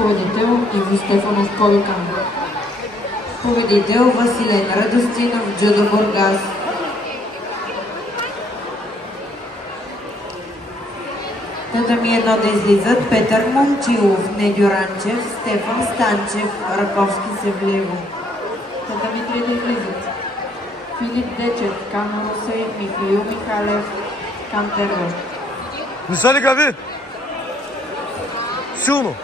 Победител Иво Стефанов Кодокан. Победител Василен Радостинов Джудо Бургас. Татами 1 да излизат Петър Момчилов, Недю Ранчев, Стефан Станчев, Раковски Севлево. Татами 3 да излизат Филип Дечев, Камо Русей, Михаил Михалев, Кантеро. Не са ли гави? Силно!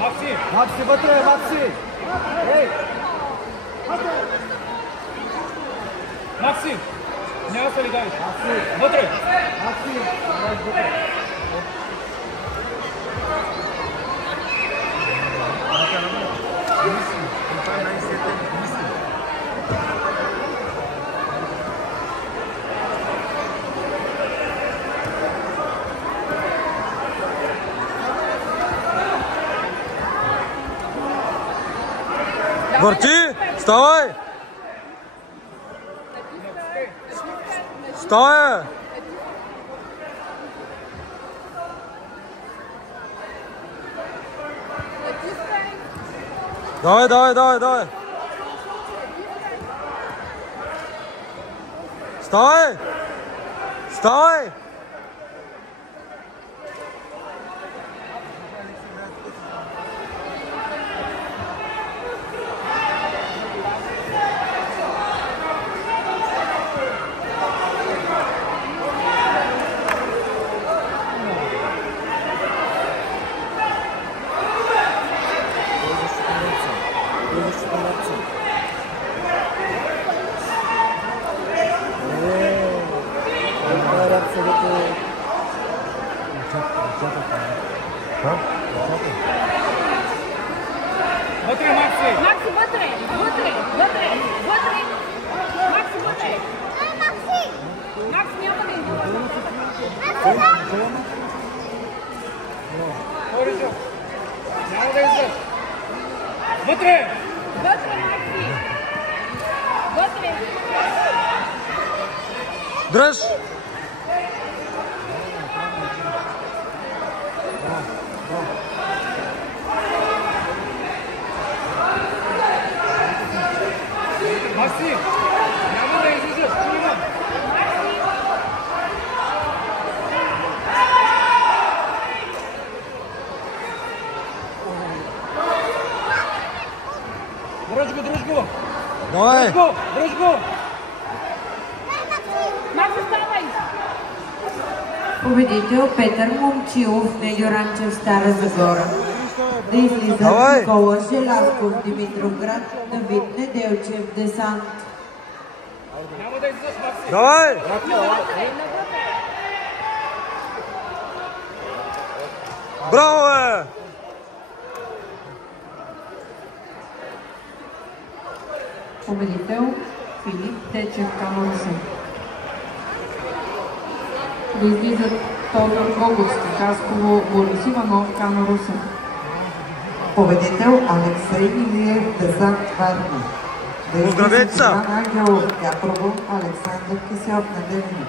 Макси! Макси, вътре, Макси! Ей! Макси! Няма се ли дай? Макси! Вътре! Макси! Върти! Ставай! Ставай! Давай, давай, давай, давай! Ставай! Ставай! Вътре, Макси! Макси, вътре! Вътре! Вътре! Вътре! Макси, вътре! Макси! Макси, няма да излиза! Оричо! Няма да излиза! Вътре! Вътре, Макси! Вътре! Дръж! Макси! Няма да излизаш! Чума! Дръж го, дръж го! Давай! Дръж го, дръж го! Макси, ставай! Победител Петър Момчилов, Недю Ранчев, Стара Загора. Да излизат Никола Желязков, Димитровград, Давид Неделчев, Десант. Няма да излизаш, Макси! Давай! Браво, бе! Победител Филип Дечев, Камо Русей. Да излизат Тодор Гоговски, Хасково, Борис Иванов, Камо Русей. Победител Алексей Илиев, Десант Варна. Поздравете се! Ангелов, Кяпрово, Александър Киселов на Девини.